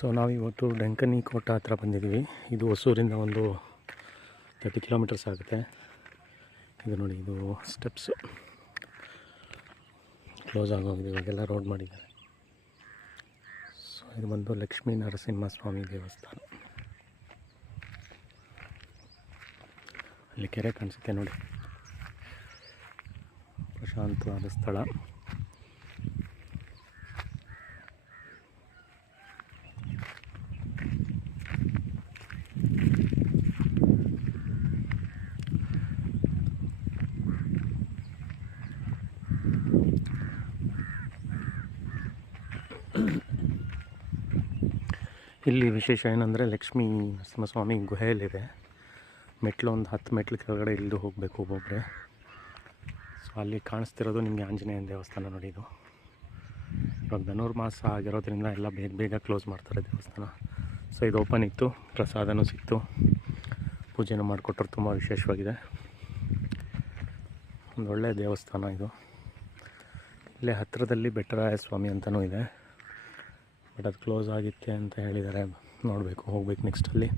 So ನಾವಿವತ್ತು ಡೆಂಕನಿ ಕೋಟ ಹತ್ರ ಬಂದಿದ್ದೀವಿ. ಇದು ಹೊಸೂರಿಂದ ಒಂದು 30 ಕಿಲೋಮೀಟರ್ಸ್ ಆಗುತ್ತೆ. ಇದು ನೋಡಿ, ಇದು ಸ್ಟೆಪ್ಸು ಕ್ಲೋಸ್ ಆಗೋಗಿದೆ, ಇವಾಗೆಲ್ಲ ರೋಡ್ ಮಾಡಿದ್ದಾರೆ. ಸೊ ಇದು ಬಂದು ಲಕ್ಷ್ಮೀ ನರಸಿಂಹಸ್ವಾಮಿ ದೇವಸ್ಥಾನ. ಅಲ್ಲಿ ಕೆರೆ ಕಾಣಿಸುತ್ತೆ ನೋಡಿ, ಪ್ರಶಾಂತವಾದ ಸ್ಥಳ. ಇಲ್ಲಿ ವಿಶೇಷ ಏನಂದರೆ ಲಕ್ಷ್ಮೀ ನರಸಿಂಹಸ್ವಾಮಿ ಗುಹೆಯಲ್ಲಿದೆ. ಮೆಟ್ಲು ಒಂದು 10 ಮೆಟ್ಲು ಕೆಳಗಡೆ ಇಳಿದು ಹೋಗಬೇಕು ಒಬ್ಬೊಬ್ಬರೇ. ಸೊ ಅಲ್ಲಿ ಕಾಣಿಸ್ತಿರೋದು ನಿಮಗೆ ಆಂಜನೇಯನ ದೇವಸ್ಥಾನ ನೋಡಿ. ಇದು ಇವಾಗ ಧನುರ್ಮಾಸ ಆಗಿರೋದ್ರಿಂದ ಎಲ್ಲ ಬೇಗ ಕ್ಲೋಸ್ ಮಾಡ್ತಾರೆ ದೇವಸ್ಥಾನ. ಸೊ ಇದು ಓಪನ್ ಇತ್ತು, ಪ್ರಸಾದನೂ ಸಿಕ್ತು, ಪೂಜೆನೂ ಮಾಡಿಕೊಟ್ರು. ತುಂಬ ವಿಶೇಷವಾಗಿದೆ, ಒಂದು ಒಳ್ಳೆಯ ದೇವಸ್ಥಾನ ಇದು. ಇಲ್ಲೇ ಹತ್ತಿರದಲ್ಲಿ ಬೆಟ್ಟರಾಯ ಸ್ವಾಮಿ ಅಂತಲೂ ಇದೆ, ಬಟ್ ಅದು ಕ್ಲೋಸ್ ಆಗಿತ್ತೆ ಅಂತ ಹೇಳಿದ್ದಾರೆ. ನೋಡಬೇಕು, ಹೋಗ್ಬೇಕು ನೆಕ್ಸ್ಟಲ್ಲಿ.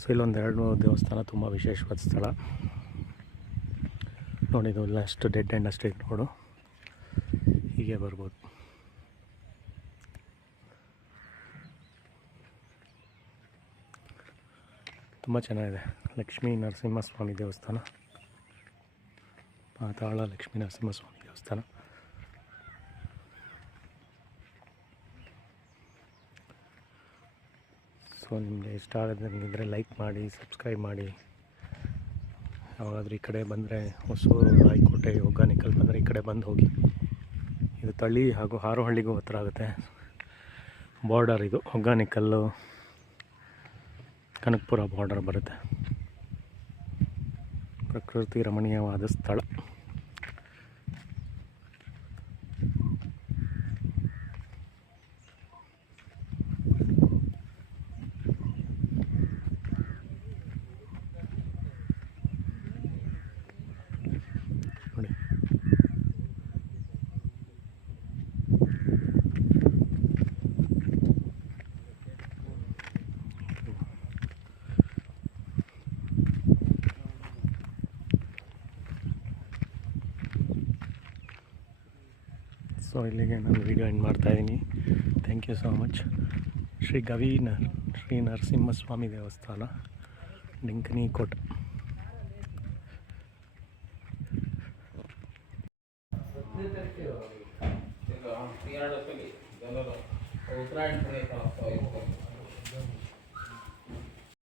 ಸೊ ಇಲ್ಲೊಂದು 2-3 ದೇವಸ್ಥಾನ ತುಂಬ ವಿಶೇಷವಾದ ಸ್ಥಳ ನೋಡಿ. ಇದು ಲಾಸ್ಟ್ ಡೆಡ್ ಎಂಡ್ ಅಷ್ಟೇ ರೋಡು, ಹೀಗೆ ಬರ್ಬೋದು. ತುಂಬ ಚೆನ್ನಾಗಿದೆ ಲಕ್ಷ್ಮೀ ನರಸಿಂಹಸ್ವಾಮಿ ದೇವಸ್ಥಾನ, ಪಾತಾಳ ಲಕ್ಷ್ಮೀ ನರಸಿಂಹಸ್ವಾಮಿ ದೇವಸ್ಥಾನ. ಸೊ ನಿಮಗೆ ಇಷ್ಟ ಆಗೋದಂಗಿದ್ರೆ ಲೈಕ್ ಮಾಡಿ, ಸಬ್ಸ್ಕ್ರೈಬ್ ಮಾಡಿ. ಯಾವಾಗಾದರೂ ಈ ಕಡೆ ಬಂದರೆ, ಹೊಸೂರು, ರಾಯಕೋಟೆ, ಹೊಗೇನಕಲ್ ಬಂದರೆ ಈ ಕಡೆ ಬಂದು ಹೋಗಿ. ಇದು ತಳಿ ಹಾಗೂ ಹಾರೋಹಳ್ಳಿಗೂ ಹತ್ರ ಆಗುತ್ತೆ. ಬಾರ್ಡರ್ ಇದು, ಹೊಗೇನಕಲ್ಲು ಕನಕಪುರ ಬಾರ್ಡರ್ ಬರುತ್ತೆ. ಪ್ರಕೃತಿ ರಮಣೀಯವಾದ ಸ್ಥಳ. ನೋಡಿ, ಸೊ ಇಲ್ಲಿಗೆ ನಾನು ವಿಡಿಯೋ ಎಂಡ್ ಮಾಡ್ತಾಯಿದ್ದೀನಿ. Thank you so much. Shri Narasimhaswamy ದೇವಸ್ಥಾನ, ಡೆಂಕನಿ ಕೋಟ. उत्तरायण